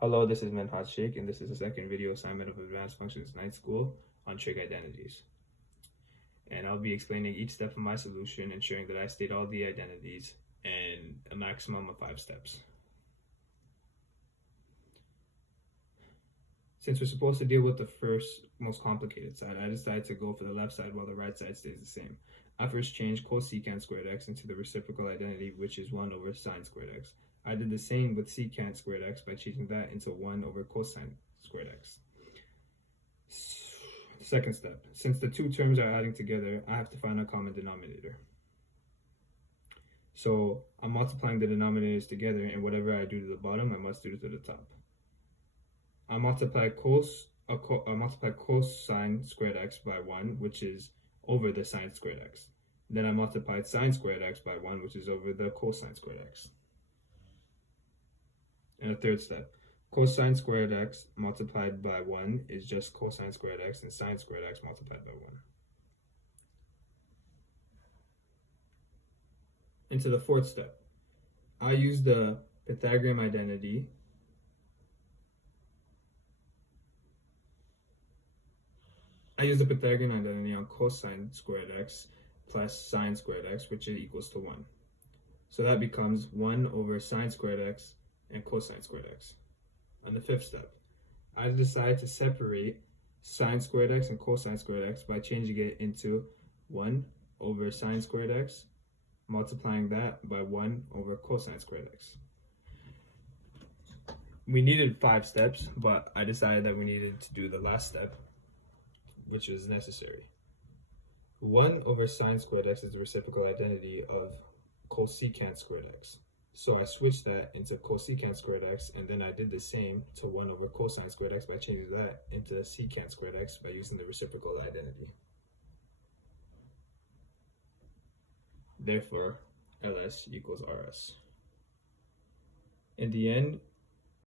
Hello, this is Menhad Sheikh, and this is the second video assignment of Advanced Functions Night School on trig identities. And I'll be explaining each step of my solution, ensuring that I state all the identities in a maximum of 5 steps. Since we're supposed to deal with the first most complicated side, I decided to go for the left side while the right side stays the same. I first changed cosecant squared x into the reciprocal identity, which is 1 over sine squared x. I did the same with secant squared x by changing that into 1 over cosine squared x. Second step, since the two terms are adding together, I have to find a common denominator. So I'm multiplying the denominators together, and whatever I do to the bottom, I must do to the top. I multiply cosine squared x by 1, which is over the sine squared x. Then I multiplied sine squared x by 1, which is over the cosine squared x. And a third step, cosine squared x multiplied by 1 is just cosine squared x, and sine squared x multiplied by 1. Into the fourth step, I use the Pythagorean identity on cosine squared x plus sine squared x, which is equals to 1. So that becomes 1 over sine squared x and cosine squared x. On the fifth step, I decide to separate sine squared x and cosine squared x by changing it into 1 over sine squared x, multiplying that by 1 over cosine squared x. We needed 5 steps, but I decided that we needed to do the last step, which is necessary. 1 over sine squared x is the reciprocal identity of cosecant squared x. So I switched that into cosecant squared x, and then I did the same to 1 over cosine squared x by changing that into secant squared x by using the reciprocal identity. Therefore, LS equals RS. In the end,